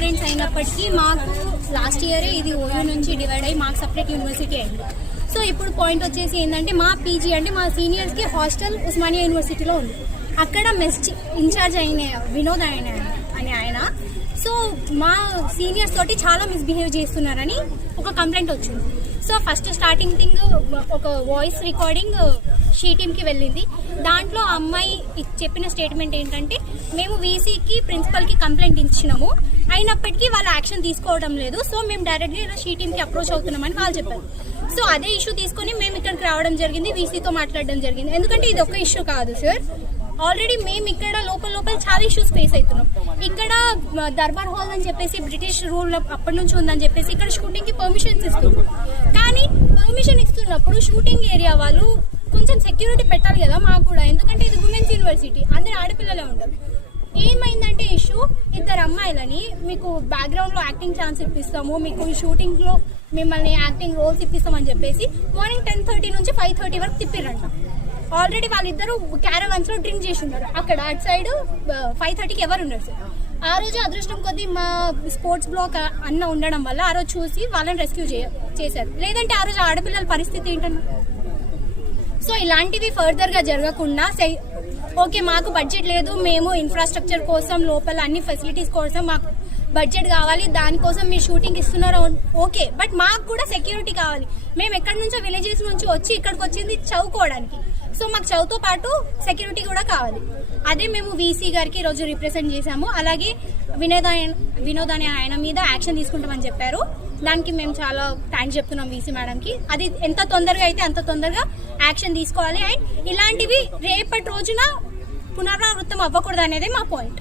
Students అయినప్పటికీ మాకు last ఇయరే ఇది ఓయూ నుంచి డివైడ్ అయ్యి మాకు సపరేట్ యూనివర్సిటీ అయింది. సో ఇప్పుడు పాయింట్ వచ్చేసి ఏంటంటే మా పీజీ అంటే మా సీనియర్స్కి హాస్టల్ ఉస్మానియా యూనివర్సిటీలో ఉంది. అక్కడ మెస్ ఇన్ఛార్జ్ అయిన వినోద్ అని ఆయన సో మా సీనియర్స్ తోటి చాలా మిస్బిహేవ్ చేస్తున్నారని ఒక కంప్లైంట్ వచ్చింది. సో ఫస్ట్ స్టార్టింగ్ థింగ్ ఒక వాయిస్ రికార్డింగ్ షీ టీమ్కి వెళ్ళింది. దాంట్లో ఆ అమ్మాయి చెప్పిన స్టేట్మెంట్ ఏంటంటే మేము వీసీకి ప్రిన్సిపల్కి కంప్లైంట్ ఇచ్చినాము, అయినప్పటికీ వాళ్ళు యాక్షన్ తీసుకోవడం లేదు, సో మేము డైరెక్ట్గా ఇలా షీ టీమ్కి అప్రోచ్ అవుతున్నామని వాళ్ళు చెప్పారు. సో అదే ఇష్యూ తీసుకొని మేము ఇక్కడికి రావడం జరిగింది, వీసీతో మాట్లాడడం జరిగింది. ఎందుకంటే ఇది ఒక ఇష్యూ కాదు సార్, ఆల్రెడీ మేము ఇక్కడ లోపల చాలా ఇష్యూస్ ఫేస్ అవుతున్నాం. ఇక్కడ దర్బార్ హాల్ అని చెప్పేసి బ్రిటిష్ రూల్ అప్పటి నుంచి ఉందని చెప్పేసి ఇక్కడ షూటింగ్ కి పర్మిషన్స్ ఇస్తున్నారు. కానీ పర్మిషన్ ఇస్తున్నప్పుడు షూటింగ్ ఏరియా వాళ్ళు కొంచెం సెక్యూరిటీ పెట్టాలి కదా మాకు కూడా, ఎందుకంటే ఇది ఉమెన్స్ యూనివర్సిటీ, అందరు ఆడపిల్లలే ఉంటారు. ఏమైందంటే ఇష్యూ, ఇద్దరు అమ్మాయిలని మీకు బ్యాక్గ్రౌండ్ లో యాక్టింగ్ ఛాన్స్ ఇప్పిస్తాము, మీకు ఈ షూటింగ్ లో మిమ్మల్ని యాక్టింగ్ రోల్స్ ఇప్పిస్తామని చెప్పేసి మార్నింగ్ 10:30 నుంచి 5:30 వరకు తిప్పిరంట. ఆల్రెడీ వాళ్ళిద్దరు క్యారవాన్స్ లో డ్రింక్ చేసి ఉన్నారు. అక్కడ అటు సైడ్ 5:30కి ఎవరు ఉన్నారు సార్. ఆ రోజు అదృష్టం కొద్దీ మా స్పోర్ట్స్ బ్లాక్ అన్న ఉండడం వల్ల ఆ రోజు చూసి వాళ్ళని రెస్క్యూ చేశారు. లేదంటే ఆ రోజు ఆడపిల్లల పరిస్థితి ఏంటన్నా. సో ఇలాంటివి ఫర్దర్ గా జరగకుండా ఓకే మాకు బడ్జెట్ లేదు, మేము ఇన్ఫ్రాస్ట్రక్చర్ కోసం లోపల అన్ని ఫెసిలిటీస్ కోసం మాకు బడ్జెట్ కావాలి, దానికోసం మీరు షూటింగ్ ఇస్తున్నారు ఓకే, బట్ మాకు కూడా సెక్యూరిటీ కావాలి. మేము ఎక్కడి నుంచో విలేజెస్ నుంచి వచ్చి ఇక్కడికి వచ్చింది చదువుకోవడానికి, సో మాకు చదువుతో పాటు సెక్యూరిటీ కూడా కావాలి. అదే మేము వీసీ గారికి ఈరోజు రిప్రజెంట్ చేశాము. అలాగే వినోద్ అనే ఆయన మీద యాక్షన్ తీసుకుంటామని చెప్పారు. దానికి మేము చాలా థ్యాంక్స్ చెప్తున్నాం వీసీ మేడంకి. అది ఎంత తొందరగా అయితే అంత తొందరగా యాక్షన్ తీసుకోవాలి. అండ్ ఇలాంటివి రేపటి రోజున పునరావృతం అవ్వకూడదు అనేది మా పాయింట్.